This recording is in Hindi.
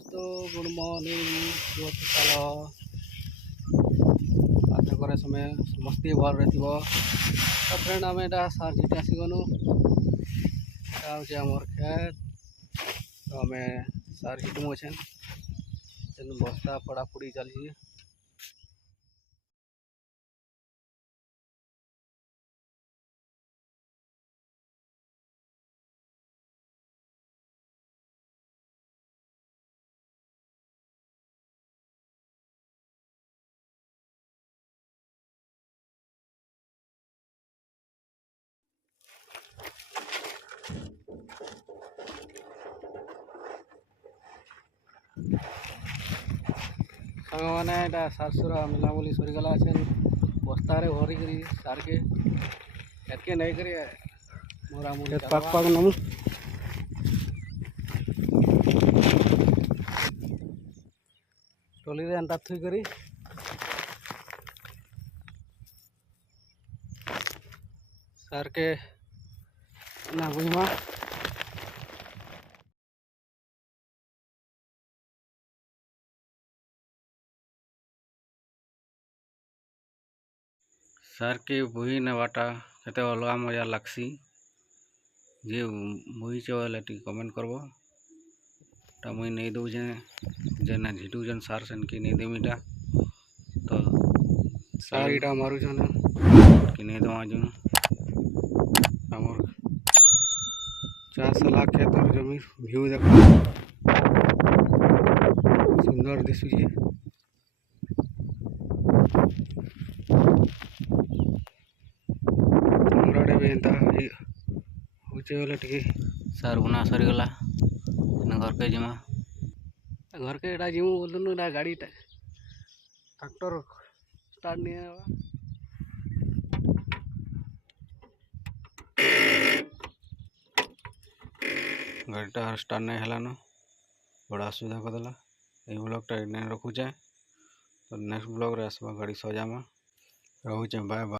दोस्तों गुड मॉर्निंग शुभ सकाल पाठ करे समय समस्त भल रही फ्रेंड आम एटा सार जीटे आसीगनु आमर खेत तो आम सार जीटमु अच्छे बस्ता पड़ापड़ी चलती सांग मैंने सार सुर मिला बोली सरीगला बस्तार भरिक सार के एतके नहीं करी मोरा मुझे पाक पाक नमु टोली एंता थुई करी सार के ना बुझमा सार के बुही नेबाटा केते अलगा मजा लागसी जे बुही चले टी कमेंट करबो ता मुई नहीं दउजे जेना झिटुजन सार सेन की नहीं देमीटा तो सार इटा मारुजन कि नहीं दवा जो हमर 4 लाख खेतर जमी व्यू देखो सुंदर दिसुची हमराडे भी एंता होचे बोले टिके सार उना सरीगला घर के जिमा घर के एटा जिमु बोलनु ना गाड़ी ट्रैक्टर स्टार्ट नहीं है गाड़ीटा स्टार्ट नहीं है बड़ा असुविधा करदेला ये ब्लॉगटा नहीं रखुचे तो नेक्स्ट ब्लॉग रे आसबा गाड़ी सजामा रहुचे बाय बाय।